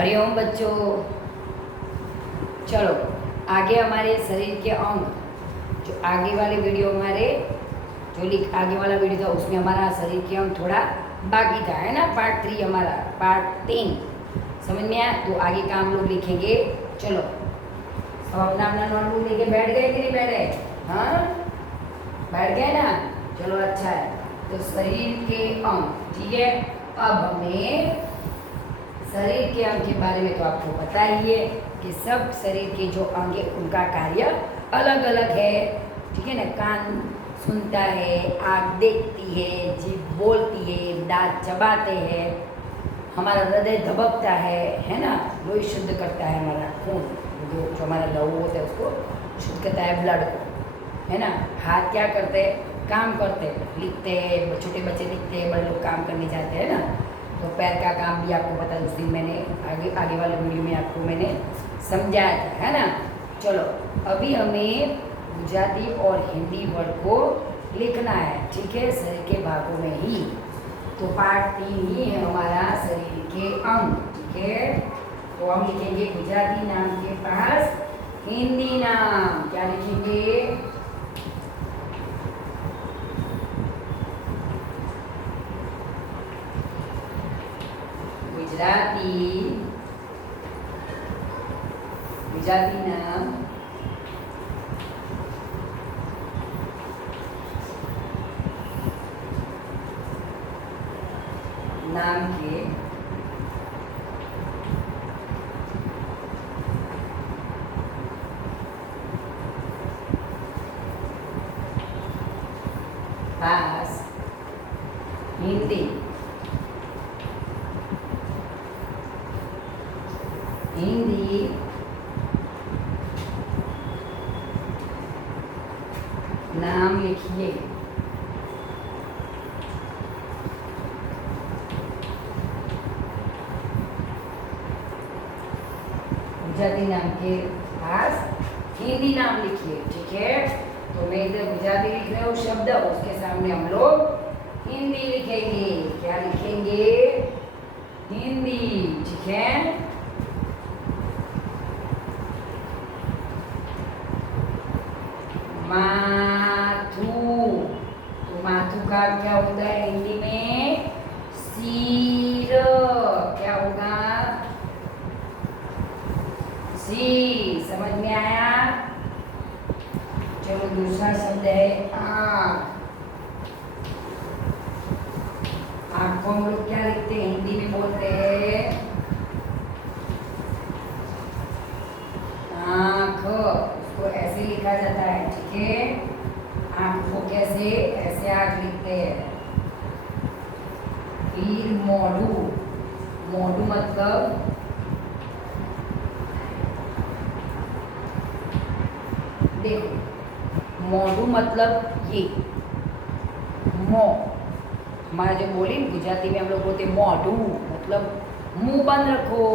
हरिओम बच्चों। चलो आगे हमारे शरीर के अंग, जो आगे वाले वीडियो हमारे आगे वाला वीडियो था उसमें हमारा शरीर के अंग थोड़ा बाकी था, है ना। पार्ट 3 हमारा, पार्ट 3 समझ में आया। तो आगे का हम लोग लिखेंगे। चलो अब अपना अपना नोटबुक लेके बैठ गए कि नहीं बैठ गए? हाँ बैठ गए ना। चलो अच्छा है। तो शरीर के अंग, ठीक है। अब हमें शरीर के अंग के बारे में तो आपको पता ही है कि सब शरीर के जो अंग है उनका कार्य अलग अलग है, ठीक है ना। कान सुनता है, आँख देखती है, जीभ बोलती है, दांत चबाते हैं, हमारा हृदय धबकता है ना। लोही शुद्ध करता है, हमारा खून जो हमारा लहू होता है उसको शुद्ध करता है, ब्लड को, है ना। हाथ क्या करते हैं? काम करते हैं, लिखते हैं, छोटे बच्चे लिखते हैं, बड़े लोग काम करने जाते हैं ना। तो पैर का काम भी आपको पता है, उस दिन मैंने आगे वाले वीडियो में आपको मैंने समझाया था, है ना। चलो अभी हमें गुजराती और हिंदी वर्ड को लिखना है, ठीक है, शरीर के भागों में ही। तो पार्ट 3 ही है हमारा शरीर के अंग, ठीक है। तो हम लिखेंगे गुजराती नाम के पास हिंदी नाम, क्या लिखेंगे? गुजराती नाम के पास हिंदी नाम लिखिए। गुजराती नाम के पास हिंदी नाम लिखिए, ठीक है। तो मैं इधर गुजराती लिख रहा हूँ शब्द, उसके सामने हम लोग हिंदी लिखेंगे। क्या लिखेंगे? हिंदी, ठीक है। माथू, तो माथू का क्या होता है हिंदी में? सिर। क्या होगा? सिर। समझ में आया? चलो दूसरा शब्द है आँख। आँख को हम लोग क्या लिखते हैं? हिंदी में बोलते हैं आँख। उसको ऐसे लिखा जाता है, ठीक है। आँख को कैसे? ऐसे आँख लिखते हैं। फिर मोढ़ू, मोढ़ू मतलब देखो, मोढ़ू मतलब ये मोह, हमारा जो बोली गुजराती में हम लोग बोलते मोढ़ू, मतलब मुंह बंद रखो,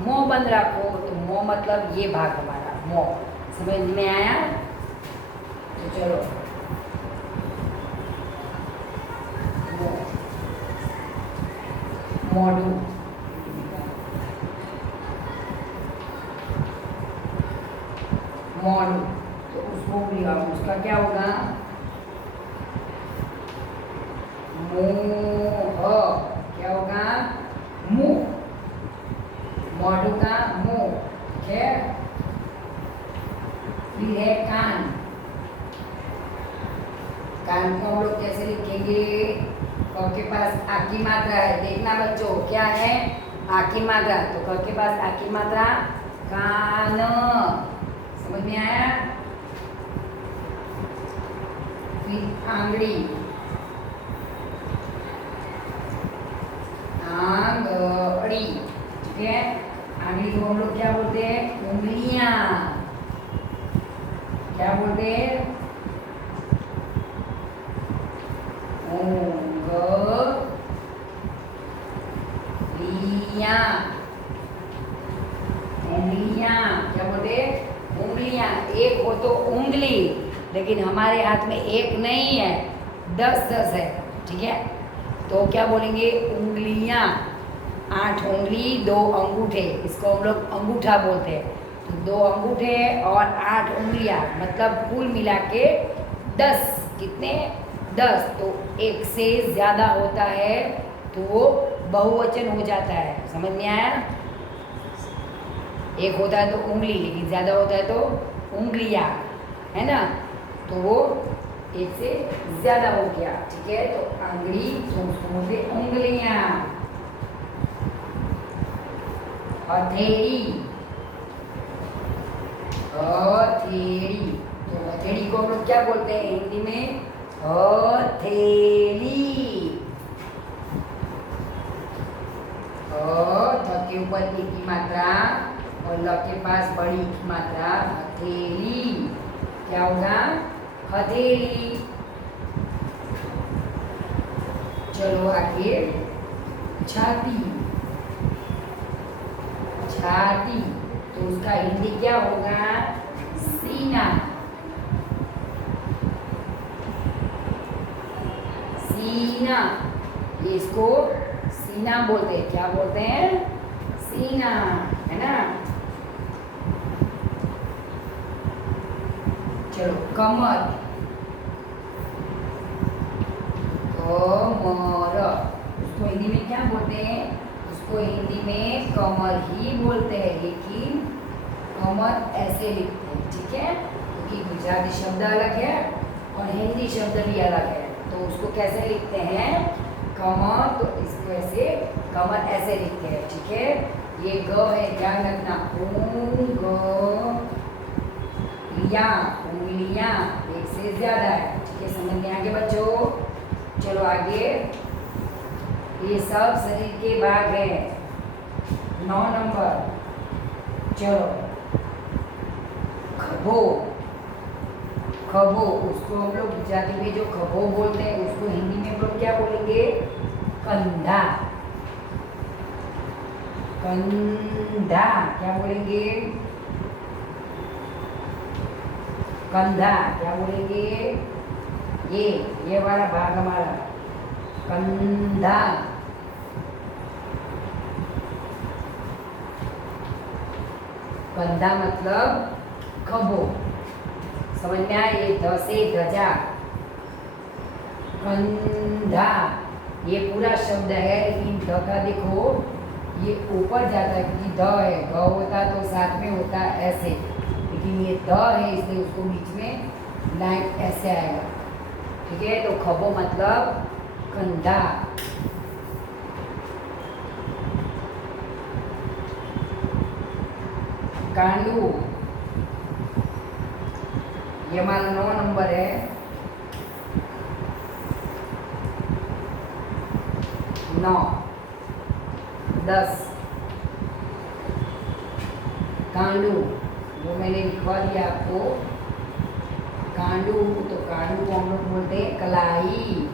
मुंह बंद रखो। तो मुंह मतलब ये भाग हमारा मुंह। समझ में आया? तो चलो मोढ़ू, मोढ़ू तो उसको लिया, उसका क्या होगा? मुंह। क्या होगा? मुंह। मोढ़ू का मुंह, ठीक है। फिर है कान। कान को हम लोग कैसे लिखेंगे? क के पास आ की मात्रा है, देखना बच्चों क्या है? आ की मात्रा। तो क के पास आ की मात्रा कान। समझ में आया? फिर आंगड़ी, आंगड़ी, ठीक है। आंगड़ी को हम लोग क्या बोलते हैं? उंगलियां। क्या बोलते हैं? उंगलियां। क्या बोलते? उंगलियां। एक हो तो उंगली, लेकिन हमारे हाथ में एक नहीं है, 10 है, ठीक है। तो क्या बोलेंगे? उंगलियां। 8 उंगली 2 अंगूठे, इसको हम लोग अंगूठा बोलते हैं। तो 2 अंगूठे और 8 उंगलियां, मतलब कुल मिला के 10। कितने? 10। तो एक से ज़्यादा होता है तो वो बहुवचन हो जाता है। समझ में आया? एक होता है तो उंगली, लेकिन ज़्यादा होता है तो उंगलियां, है ना? तो वो एक से ज़्यादा हो गया। ठीक है, तो आंगली तो उसको बोलते उंगलियां। हथेली, हथेली, तो हथेली को हम लोग क्या बोलते हैं हिंदी में? हथेली। थ के ऊपर ए की मात्रा और ल के पास बड़ी की मात्रा, हथेली। क्या होगा? हथेली। चलो आगे, छाती। छाती, तो उसका हिंदी क्या होगा? सीना। सीना, इसको सीना बोलते हैं। क्या बोलते हैं? सीना, है ना? चलो, कमर। कमर, उसको हिंदी में क्या बोलते हैं? उसको हिंदी में कमर ही बोलते हैं, लेकिन कमर ऐसे लिखते हैं। ठीक है, क्योंकि गुजराती शब्द अलग है और हिंदी शब्द भी अलग है। तो उसको कैसे लिखते हैं? कमर, तो इसको ऐसे, कमर ऐसे लिखते हैं। ठीक है, ये ग है, ध्यान रखना। उंगलियां एक से ज्यादा है। ठीक है, समझ में आगे बच्चों? चलो आगे, ये सब शरीर के भाग है। 9 नंबर, चलो, खभो। खभो, उसको हम लोग गुजराती में जो खभो बोलते हैं, उसको हिंदी में हम लोग क्या बोलेंगे? कंधा। कंधा, क्या बोलेंगे? कंधा, क्या बोलेंगे? ये वाला भाग हमारा कंधा। कंधा मतलब खभो। समझ में आया? ये ध से ध्वजा, कंधा, ये पूरा शब्द है, लेकिन ध का देखो ये ऊपर जाता है, क्योंकि ध है। ग होता तो साथ में होता ऐसे, लेकिन ये ध है इसलिए उसको बीच में लाइन ऐसे आएगा। ठीक है, तो खभो मतलब कंधा। कांडू, ये हमारा 9 नंबर है। 9, 10। कांडू, वो मैंने लिखवा दिया आपको। कांडू, तो कांडू को हम लोग बोलते हैं कलाई।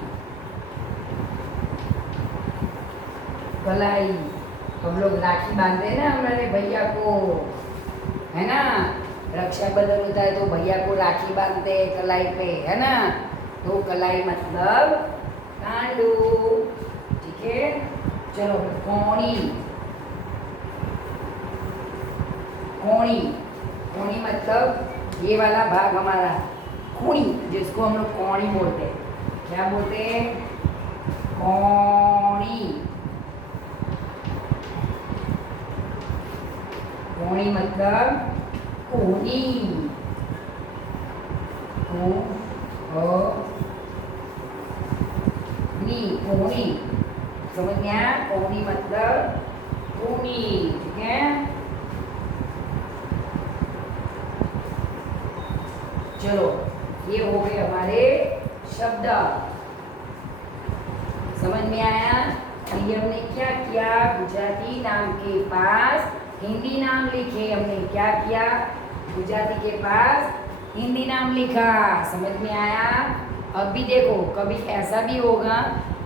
कलाई, हम लोग राखी बांधते हैं ना हमारे भैया को, है ना? रक्षाबंधन होता है तो भैया को राखी बांधते हैं कलाई पे, है ना? तो कलाई मतलब कांडू। ठीक है, चलो, कोणी। कोणी, कोणी मतलब ये वाला भाग हमारा, खूनी, जिसको हम लोग कोणी बोलते हैं। क्या बोलते हैं? कोणी। कोणी मतलब कोनी। कोनी, समझ में आया? कोनी मतलब कोनी। ठीक है, चलो, ये हो गए हमारे शब्द। समझ में आया? ये हमने क्या किया? गुजराती नाम के पास हिंदी नाम लिखे। हमने क्या किया? गुजराती के पास हिंदी नाम लिखा। समझ में आया? अब भी देखो, कभी ऐसा भी होगा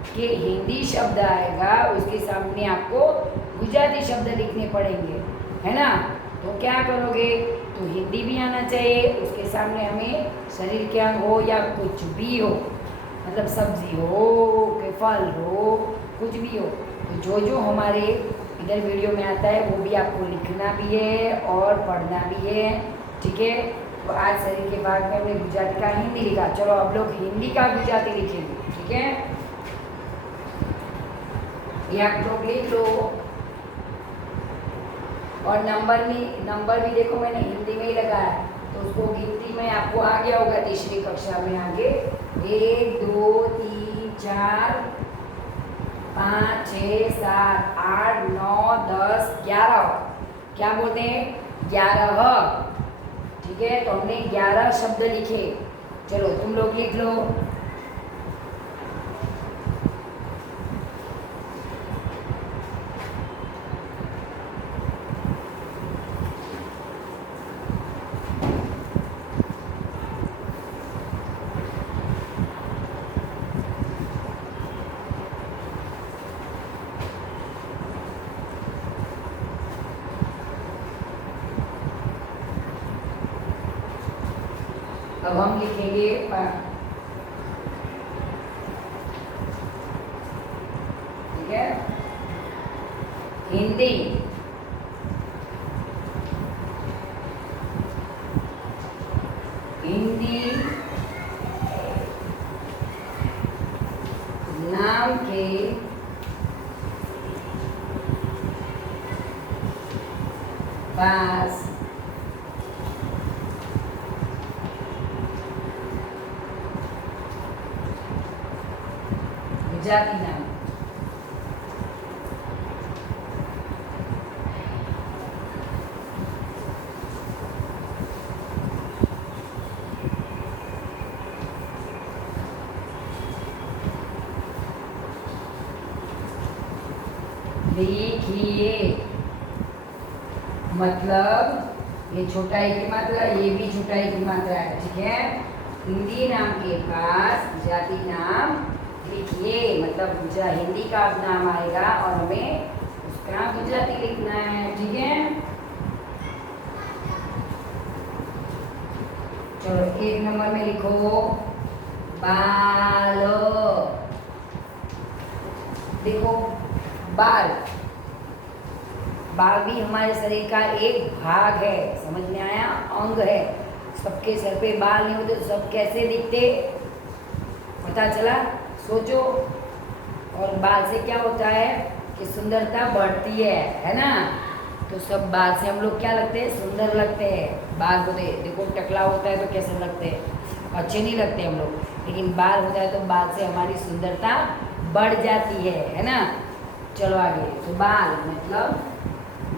कि हिंदी शब्द आएगा, उसके सामने आपको गुजराती शब्द लिखने पड़ेंगे, है ना? तो क्या करोगे? तो हिंदी भी आना चाहिए, उसके सामने हमें शरीर के अंग हो या कुछ भी हो, मतलब सब्जी हो कि फल हो, कुछ भी हो, तो जो जो हमारे इधर वीडियो में आता है, वो भी आपको लिखना भी है और पढ़ना भी है, ठीक है। तो आज शरीर के भाग में हमने गुजराती का हिंदी लिखा, चलो अब लोग हिंदी का गुजराती लिखेंगे, ठीक है। ये आप लोग लिख लो और नंबर भी देखो मैंने हिंदी में ही लगाया, तो उसको गिनती में आपको आ गया होगा तीसरी कक्षा में आगे 1 2 3 4 5 6 7 8 9 10 11, क्या बोलते हैं 11, ठीक है। तो हमने 11 शब्द लिखे, चलो तुम लोग लिख लो। अब हम लिखेंगे ठीक है हिंदी, हिंदी नाम के पास गुजराती नाम, लिखिए। मतलब ये छोटा ई की मात्रा, ये भी छोटा ई की मात्रा है, ठीक है। हिंदी नाम के पास गुजराती नाम लिखिए, मतलब हिंदी का नाम आएगा और हमें उसका गुजराती लिखना है, ठीक है। चलो 1 नंबर में लिखो बाल, देखो बाल, बाल भी हमारे शरीर का एक भाग है, समझ में आया, अंग है। सबके सर पे बाल नहीं होते तो सब कैसे दिखते, पता चला, सोचो। और बाल से क्या होता है कि सुंदरता बढ़ती है ना। तो सब बाल से हम लोग क्या लगते हैं, सुंदर लगते हैं। बाल होते देखो टकला होता है तो कैसे लगते हैं, अच्छे नहीं लगते हम लोग, लेकिन बाल होता है तो बाल से हमारी सुंदरता बढ़ जाती है ना। चलो आगे, तो बाल मतलब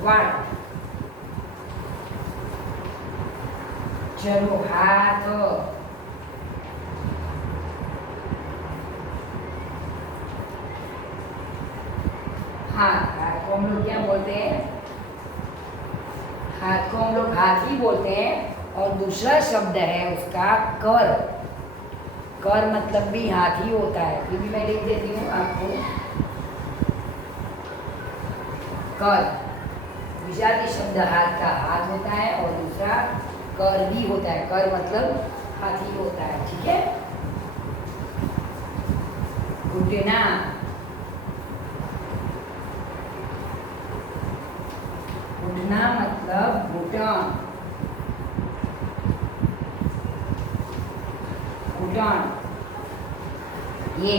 वाल। चलो हाथ, हाथ को हम लोग क्या बोलते हैं, हाथ को हम लोग हाथी बोलते हैं। और दूसरा शब्द है उसका कर, कर मतलब भी हाथी होता है, ये भी मैं लिख देती हूँ आपको। कर गुजराती शब्द हाथ का हाथ होता है और दूसरा कर भी होता है, कर मतलब हाथी होता है, ठीक है। घुटना, घुटना मतलब घुटन, घुटन। ये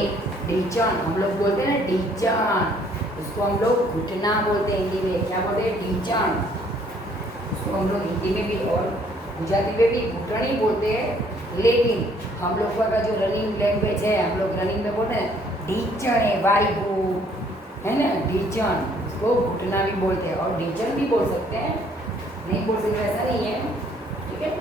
ढीचन हम लोग बोलते हैं ना, ढीचन, उसको हम लोग घुटना बोलते हैं हिंदी में, क्या बोलते हैं ढीचन। उसको हम लोग हिंदी में भी और गुजराती में भी घुटन ही बोलते हैं, लेकिन हम लोग का जो रनिंग लैंग्वेज है, हम लोग रनिंग में बोलते हैं ढीचन है, वायु है ना, ढीचन, उसको घुटना भी बोलते हैं और ढीचन भी बोल सकते हैं, नहीं बोल सकते ऐसा नहीं है, ठीक है।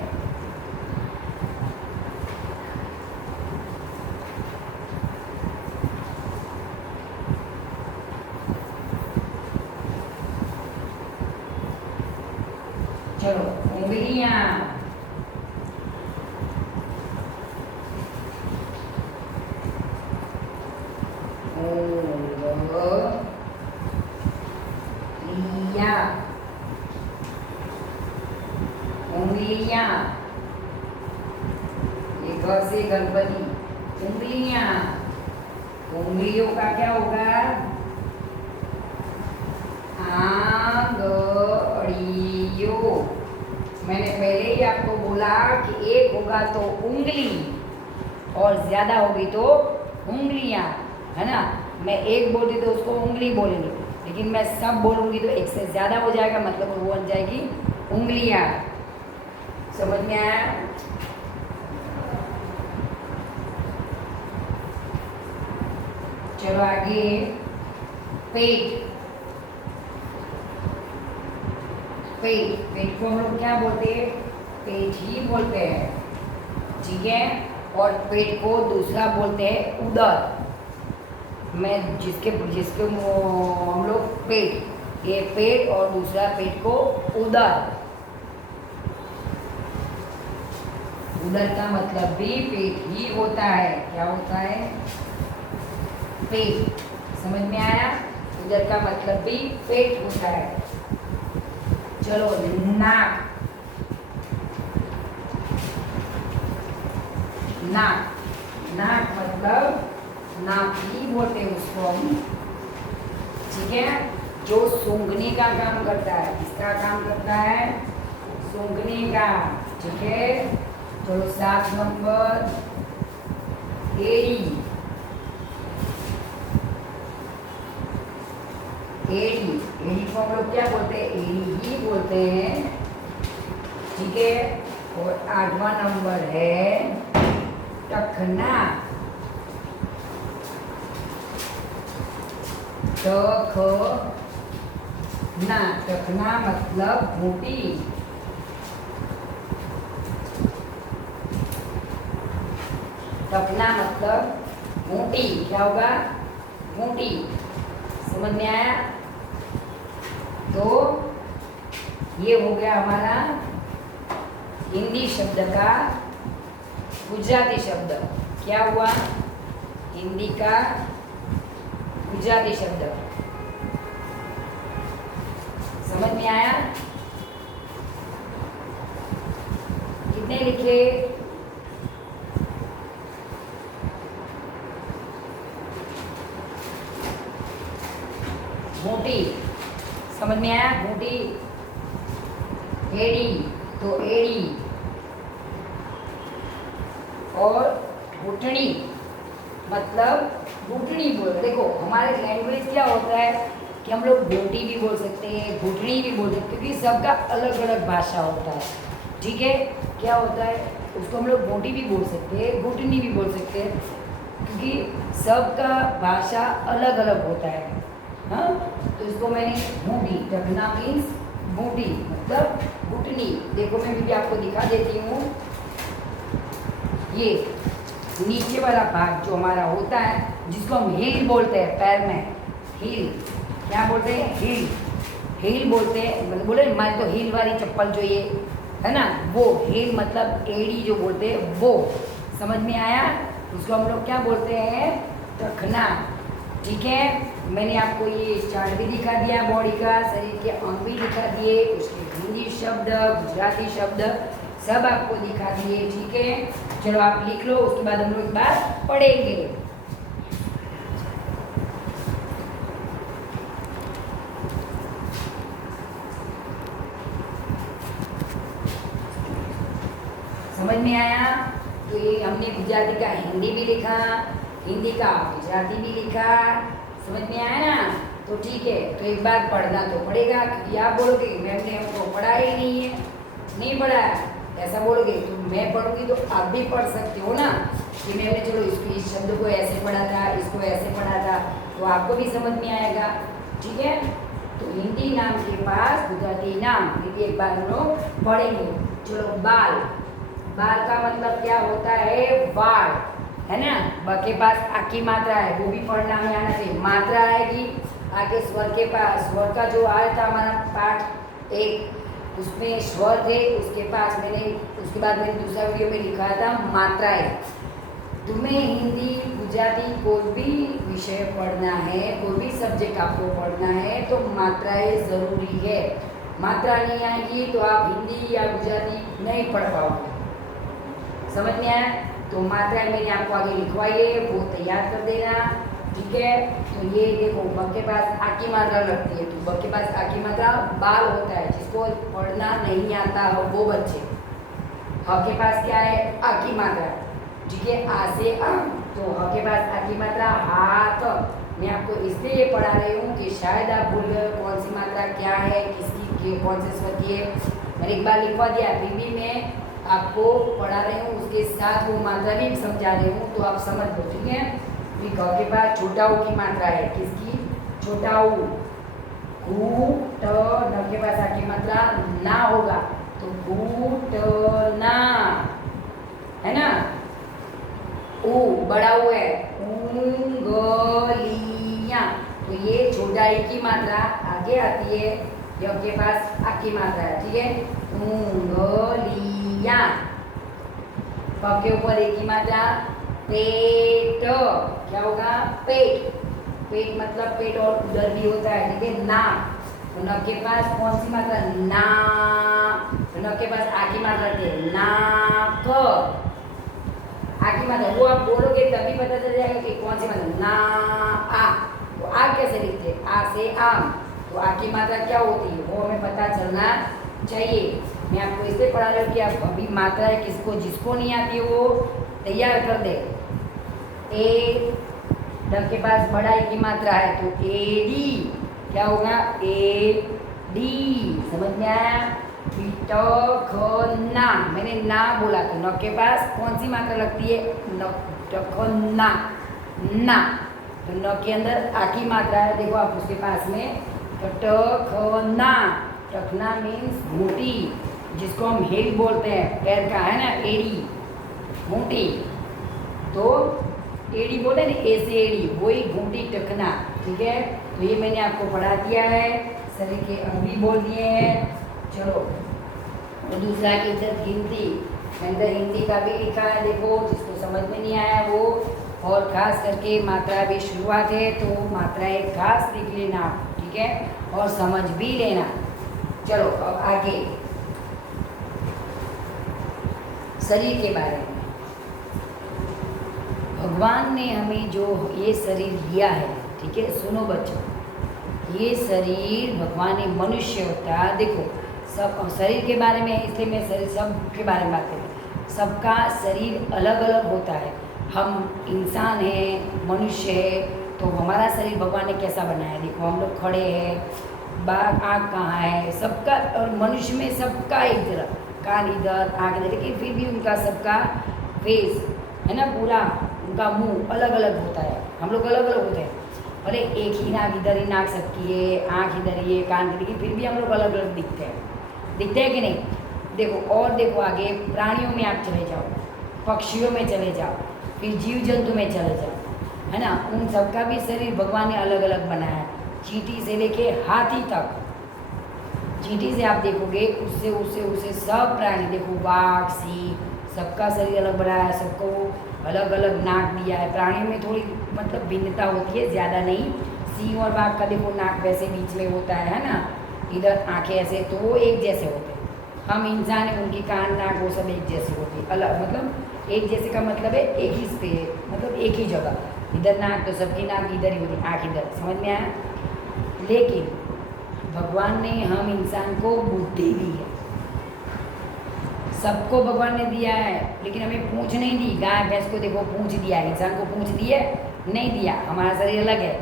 चलो उंगलियां, उंगलियां, ये ग से गणपति, उंगलियां, उंगलियों का क्या होगा, आंगड़ियों। मैंने पहले ही आपको बोला कि एक होगा तो उंगली और ज़्यादा होगी तो उंगलियां, है ना। मैं एक बोलती तो उसको उंगली बोलेंगे, लेकिन मैं सब बोलूँगी तो एक से ज़्यादा हो जाएगा, मतलब वो बन जाएगी उंगलियां। समझ में आया? चलो आगे। पेट। पेट, पेट को हम लोग क्या बोलते हैं? पेट ही बोलते हैं, ठीक है। और पेट को दूसरा बोलते हैं उदर। मैं जिसके जिसके हम लोग पेट, ये पेट और दूसरा पेट को उदर। उदर का मतलब भी पेट ही होता है। क्या होता है? पेट। समझ में आया? उदर का मतलब भी पेट होता है। चलो नाक। नाक, नाक मतलब नाक ही बोलते हैं उसको हम, ठीक है। जो सूंघने का काम करता है। किसका काम करता है? सूंघने का, ठीक है। चलो 7 नंबर एड़ी। एड़ी, एड़ी को हम लोग क्या बोलते हैं? एड़ी ही बोलते हैं, ठीक है। और 8वां नंबर है टखना। टखना, टखना मतलब घूंटी। टखना मतलब घूंटी। क्या होगा? घूंटी। समझ में आया? तो ये हो गया हमारा हिंदी शब्द का गुजराती शब्द। क्या हुआ? हिंदी का गुजराती शब्द। समझ में आया? कितने लिखे? घूंटी। समझ में आया? घूंटी। एड़ी, तो एड़ी। और घुटनी मतलब घुटनी बोल। देखो हमारे लैंग्वेज क्या होता है कि हम लोग घूंटी भी बोल सकते हैं, घुटनी भी बोल सकते हैं, क्योंकि सबका अलग अलग भाषा होता है, ठीक है। क्या होता है? उसको हम लोग घूंटी भी बोल सकते हैं, घुटनी भी बोल सकते हैं, क्योंकि सबका भाषा अलग अलग होता है। हाँ, तो इसको मैंने घूंटी, टखना मीन्स घूंटी मतलब घुटनी। देखो मैं भी आपको दिखा देती हूँ। ये नीचे वाला भाग जो हमारा होता है, जिसको हम हील बोलते हैं, पैर में हील। क्या बोलते हैं? हील। हील बोलते हैं, मतलब बोले हमारी तो हील वाली चप्पल चाहिए, है ना। वो हील मतलब एड़ी जो बोलते हैं वो। समझ में आया? उसको हम लोग क्या बोलते हैं? टखना, ठीक है। मैंने आपको ये चार्ट भी दिखा दिया बॉडी का, शरीर के अंग भी दिखा दिए, उसके हिंदी शब्द, गुजराती शब्द सब आपको दिखा दिए, ठीक है। चलो आप लिख लो, उसके बाद हम लोग एक बार पढ़ेंगे। समझ में आया? तो ये हमने गुजराती का हिंदी भी लिखा, हिंदी का गुजराती भी लिखा। समझ में आया ना? तो ठीक है, तो एक बार पढ़ना तो पड़ेगा, क्योंकि आप बोलोगे मैम ने हमको पढ़ा ही नहीं है, नहीं पढ़ा है, ऐसा बोलोगे तो मैं पढ़ूंगी तो आप भी पढ़ सकते हो ना, कि मैंने चलो इस शब्द को ऐसे पढ़ा था, इसको ऐसे पढ़ा था, तो आपको भी समझ में आएगा, ठीक है। तो हिंदी नाम के पास गुजराती नाम ये एक बार हम लोग पढ़ेंगे। चलो बाल। बाल का मतलब क्या होता है? वाल, है ना। ब के पास आकी मात्रा है, वो भी पढ़ना में आना चाहिए। मात्रा आएगी आगे स्वर के पास। स्वर का जो आया था हमारा पाठ 1, उसमें स्वर थे, उसके पास मैंने उसके बाद मैंने दूसरा वीडियो में लिखा था मात्राएं। तुम्हें हिंदी गुजराती कोई भी विषय पढ़ना है, कोई भी सब्जेक्ट आपको पढ़ना है तो मात्राएं ज़रूरी है। मात्रा नहीं आएगी तो आप हिंदी या गुजराती नहीं पढ़ पाओगे। समझ में आया? तो मात्राएं मैंने आपको आगे लिखवाई है, वो तैयार कर देना। ठीक है। तो ये देखो ब के पास आ की मात्रा लगती है, तो ब के पास आ की मात्रा बाल होता है, जिसको पढ़ना नहीं आता वो बच्चे। ह के पास क्या है, आ की मात्रा, ठीक है, आ से आ, तो ह के पास आ की मात्रा हाथ। मैं आपको इसलिए पढ़ा रही हूँ कि शायद आप भूल गए कौन सी मात्रा क्या है, किसकी कौन से स्वर की है। मैंने एक बार लिखवा दिया, फिर भी मैं आपको पढ़ा रही हूँ, उसके साथ वो मात्रा भी समझा रही हूँ, तो आप समझ लो, ठीक है। ग के पास छोटा ऊ की मात्रा है, किसकी, छोटा ऊ। घूट न के पास आ की मात्रा ना होगा, तो घूटना, है ना। ऊ बड़ा ऊ है, उंगलियां, तो ये छोटा ई की मात्रा आगे आती है, य के पास आ की मात्रा है, ठीक है। उंगलियां। प के ऊपर एक की मात्रा पेट, क्या होगा, पेट। पेट मतलब पेट और उदर भी होता है, ठीक है। नाक, तो न के पास कौन सी मात्रा, ना, तो न के पास आ की मात्रा है, नाक। आ की मात्रा वो आप बोलोगे तभी पता चल जाएगा कि कौन सी मात्रा, ना आ। तो आ कैसे लिखते, आ से आम, तो आ की मात्रा क्या होती है वो हमें पता चलना चाहिए। मैं आपको इसलिए पढ़ा रही हूँ कि आप अभी मात्राएं किसको जिसको नहीं आती है वो तैयार कर दे। ए ड के पास बड़ा ई की मात्रा है, तो एडी, क्या होगा, ए डी, समझ में आया। टखना, मैंने ना बोला, तो न के पास कौन सी मात्रा लगती है, न, टखना, ना, तो न के अंदर आ की मात्रा है, देखो आप उसके पास में, तो टखना। टखना मीन्स घूंटी, जिसको हम हेड बोलते हैं, पैर का है ना, एड़ी, घूंटी, तो एड़ी बोले ना, ए से एड़ी, वही घूंटी टखना, ठीक है। तो ये मैंने आपको पढ़ा दिया है, शरीर के अंग भी बोल दिए हैं। चलो, तो दूसरा की गिनती, अंदर हिंदी का भी लिखा है, देखो जिसको समझ में नहीं आया वो, और खास करके मात्रा भी शुरुआत है, तो मात्राएं खास लिख लेना, ठीक है, और समझ भी लेना। चलो अब आगे शरीर के बारे में। भगवान ने हमें जो ये शरीर दिया है, ठीक है, सुनो बच्चों, ये शरीर भगवान ने मनुष्य होता, देखो सब शरीर के बारे में, इसलिए मैं शरीर सब के बारे में बात करूँ। सबका शरीर अलग अलग होता है, हम इंसान हैं, मनुष्य है, तो हमारा शरीर भगवान ने कैसा बनाया, देखो हम लोग खड़े हैं, बाग आँख कहाँ है, सबका, और मनुष्य में सबका एक तरह, कान इधर, आँख इधर, लेकिन फिर भी उनका सबका फेस है ना, पूरा उनका मुंह अलग अलग होता है, हम लोग अलग अलग होते हैं। अरे एक ही नाक, इधर ही नाक सबकी है, आँख इधर ही है, कान इधर, लेकिन फिर भी हम लोग अलग अलग दिखते हैं, दिखते हैं कि नहीं। देखो और देखो आगे प्राणियों में आप चले जाओ, पक्षियों में चले जाओ, फिर जीव जंतु में चले जाओ, है ना, उन सबका भी शरीर भगवान ने अलग अलग बनाया है, चींटी से लेके हाथी तक। चींटी से आप देखोगे, उससे उससे उससे सब प्राणी, देखो बाघ, सिंह, सबका शरीर अलग बनाया है, सबको अलग अलग नाक दिया है। प्राणियों में थोड़ी मतलब भिन्नता होती है, ज़्यादा नहीं। सिंह और बाघ का देखो नाक वैसे बीच में होता है ना, इधर आंखें ऐसे, तो वो एक जैसे होते हैं। हम इंसान हैं, उनकी कान नाक वो सब एक जैसे होती है, अलग मतलब एक जैसे का मतलब है एक ही पे, मतलब एक ही जगह, इधर नाक, तो सबकी नाक इधर ही होती, आँख इधर, समझ में आया। लेकिन भगवान ने हम इंसान को बुद्धि दी है, सबको भगवान ने दिया है, लेकिन हमें पूंछ नहीं दी। गाय भैंस को देखो पूंछ दिया है, इंसान को पूंछ दी है नहीं दिया, हमारा शरीर अलग है।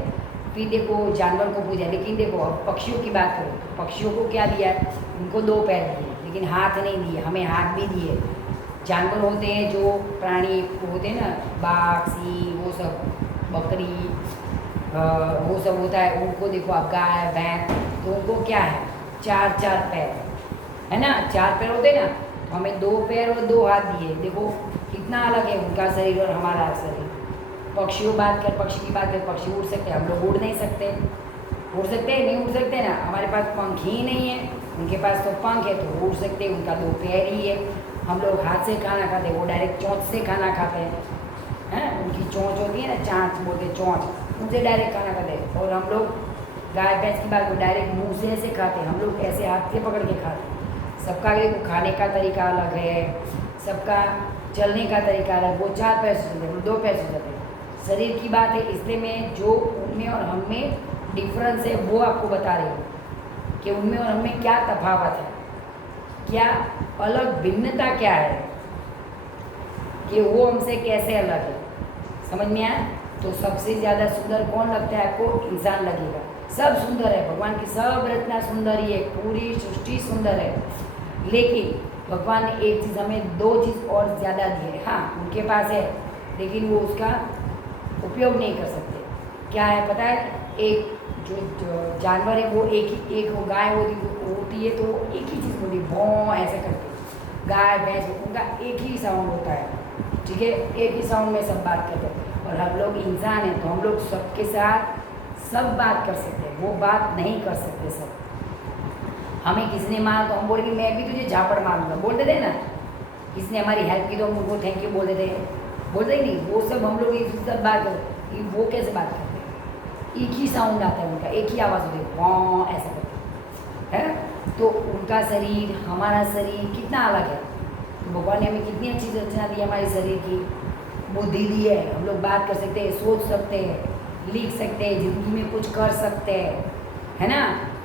फिर देखो जानवर को पूछा, लेकिन देखो अब पक्षियों की बात करो, पक्षियों को क्या दिया है, उनको 2 पैर दिए, लेकिन हाथ नहीं दिए, हमें हाथ भी दिए। जानवर होते हैं जो प्राणी होते हैं ना, बाघ, सिंह, वो सब, बकरी, वो सब होता है, उनको देखो आप गाय भैंस, तो उनको क्या है, 4 पैर, है ना, 4 पैर होते ना, तो हमें 2 पैर और 2 हाथ दिए, देखो कितना अलग है उनका शरीर और हमारा शरीर। पक्षी की बात कर, पक्षी उड़ सकते हैं, हम लोग उड़ नहीं सकते, उड़ सकते हैं, नहीं उड़ सकते ना, हमारे पास पंख ही नहीं है, उनके पास तो पंख है तो उड़ सकते हैं, उनका 2 पैर ही है। हम लोग हाथ से खाना खाते हैं, वो डायरेक्ट चोंच से खाना खाते हैं, उनकी चोंच होती है ना, चाँच बोलते हैं, चोंच, उनसे डायरेक्ट खाना खाते हैं। और हम लोग गाय भैंस की बात को डायरेक्ट मुँह से ऐसे खाते हैं, हम लोग ऐसे हाथ से पकड़ के खाते हैं। सबका देखो खाने का तरीका अलग है, सबका चलने का तरीका अलग, वो 4 पैर से चलते हैं, 2 पैर से चलते हैं, शरीर की बात है, इसलिए मैं जो उनमें और हम में डिफरेंस है वो आपको बता रही हूँ कि उनमें और हम में क्या तफावत है, क्या अलग भिन्नता क्या है, कि वो हमसे कैसे अलग है। समझ में आया? तो सबसे ज़्यादा सुंदर कौन लगता है आपको? इंसान लगेगा। सब सुंदर है, भगवान की सब रचना सुंदर ही है, पूरी सृष्टि सुंदर है, लेकिन भगवान ने एक चीज़ हमें, दो चीज़ और ज़्यादा दी है। हाँ, उनके पास है, लेकिन वो उसका उपयोग नहीं कर सकते। क्या है पता है? एक जो जानवर है वो एक वो गाय होती है तो वो एक ही चीज़ बोलती है, भौं ऐसे करके। गाय भैंस उनका एक ही साउंड होता है, ठीक है, एक ही साउंड में सब बात करते हैं। और हम लोग इंसान हैं तो हम लोग सबके साथ सब बात कर सकते हैं, वो बात नहीं कर सकते सब। हमें किसी ने मारा तो हम बोलेंगे मैं भी तुझे झापड़ मारूंगा, बोल देते हैं ना। किसी ने हमारी हेल्प की तो हम उनको थैंक यू बोल देते हैं, बोल देंगे नहीं। वो सब हम लोग एक सब बात करते हैं, वो कैसे बात करते हैं? एक ही साउंड आता है उनका, एक ही आवाज़ होती है, वाँ ऐसा करते हैं, है ना। तो उनका शरीर हमारा शरीर कितना अलग है। तो भगवान ने हमें कितनी अच्छी रचना दी है हमारे शरीर की, बुद्धि दी है, हम लोग बात कर सकते हैं, सोच सकते हैं, लिख सकते हैं, ज़िंदगी में कुछ कर सकते हैं, है ना।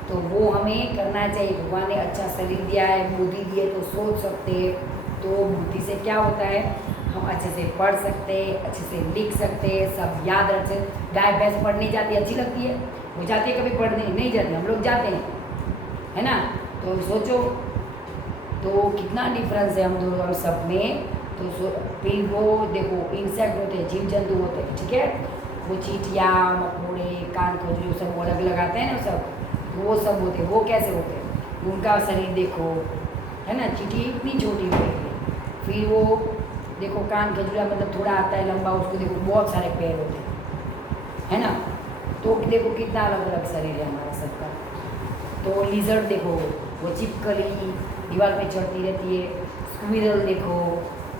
तो वो हमें करना चाहिए। भगवान ने अच्छा शरीर दिया है, बुद्धि दी है, तो सोच सकते हैं। तो बुद्धि से क्या होता है? हम अच्छे से पढ़ सकते हैं, अच्छे से लिख सकते हैं, सब याद रख सकते। गाय भैंस पढ़ने जाती है, अच्छी लगती है, वो जाती है कभी पढ़ने? नहीं जाती, हम लोग जाते हैं, है ना। तो सोचो तो कितना डिफरेंस है हम दोनों हम सब में। तो फिर वो देखो इंसेक्ट होते हैं, जीव जंतु होते हैं, ठीक है, वो चींटियाँ, मकोड़े, कान खजूर सब अलग लगाते हैं ना सब, वो सब होते हैं। वो कैसे होते हैं? उनका शरीर देखो, है ना, चींटी इतनी छोटी होती है, फिर वो देखो कान खजूरा मतलब थोड़ा आता है लंबा, उसको देखो बहुत सारे पैर होते हैं, है ना। तो देखो कितना अलग अलग शरीर है हमारा सबका। तो लिजर्ड देखो, वो चिपकली दीवार पे चढ़ती रहती है। स्क्विरल देखो,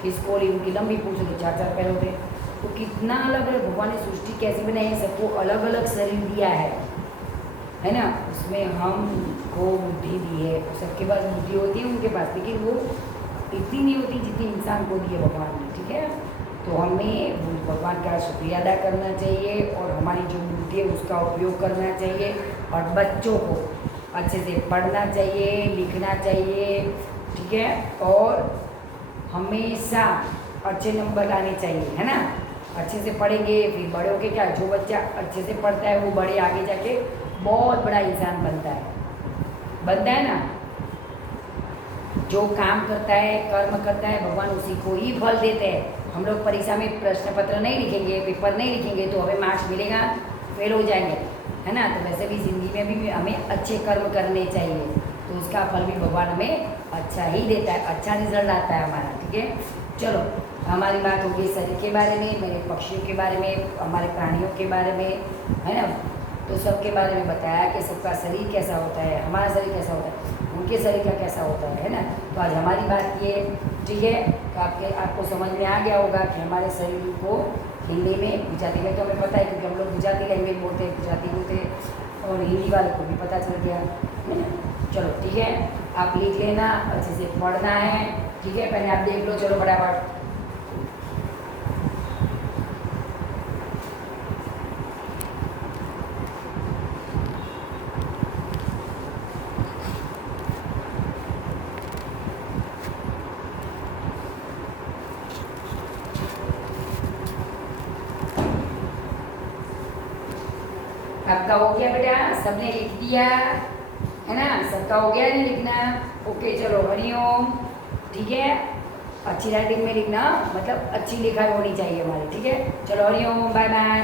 खिसकोली, उनकी लंबी पूंछ होती है, 4-4 पैर होते हैं। तो कितना अलग अलग भगवान ने सृष्टि कैसी बनाई है, सबको अलग अलग शरीर दिया है ना। उसमें हमको बुद्धि दी है, सबके पास बुद्धि होती है उनके पास, लेकिन वो इतनी नहीं होती जितनी इंसान को दी है भगवान ने, ठीक है। तो हमें भगवान का शुक्रिया अदा करना चाहिए और हमारी जो बुद्धि है उसका उपयोग करना चाहिए। और बच्चों को अच्छे से पढ़ना चाहिए, लिखना चाहिए, ठीक है, और हमेशा अच्छे नंबर लाने चाहिए, है ना। अच्छे से पढ़ेंगे फिर बड़े होके क्या, जो बच्चा अच्छे से पढ़ता है वो बड़े आगे जाके बहुत बड़ा इंसान बनता है ना। जो काम करता है, कर्म करता है, भगवान उसी को ही फल देते हैं। हम लोग परीक्षा में प्रश्न पत्र नहीं लिखेंगे, पेपर नहीं लिखेंगे तो हमें मार्क्स मिलेगा, फेल हो जाएंगे, है ना। तो वैसे भी ज़िंदगी में भी हमें अच्छे कर्म करने चाहिए, तो उसका फल भी भगवान हमें अच्छा ही देता है, अच्छा रिजल्ट आता है हमारा, ठीक है। चलो, हमारी बात होगी शरीर के बारे में, मेरे पक्षियों के बारे में, हमारे प्राणियों के बारे में, है ना। तो सबके बारे में बताया कि सबका शरीर कैसा होता है, हमारा शरीर कैसा होता है, उनके शरीर का कैसा होता है ना। तो आज हमारी बात ये, ठीक है। तो आपको समझ में आ गया होगा कि हमारे शरीर को हिंदी में, गुजराती में तो हमें पता है क्योंकि हम लोग गुजराती लैंग्वेज बोलते हैं, गुजराती बोलते हैं, और हिंदी वाले को भी पता चल गया, है ना। चलो ठीक है, आप लिख लेना, अच्छे से पढ़ना है, ठीक है। पहले आप देख लो, चलो फटाफट। आपका हो गया बेटा, सबने लिख दिया, है ना, सबका हो गया नहीं लिखना? ओके, चलो हरिओम, ठीक है। अच्छी राइटिंग में लिखना, मतलब अच्छी लिखाई होनी चाहिए हमारी, ठीक है। चलो हरिओम, बाय बाय।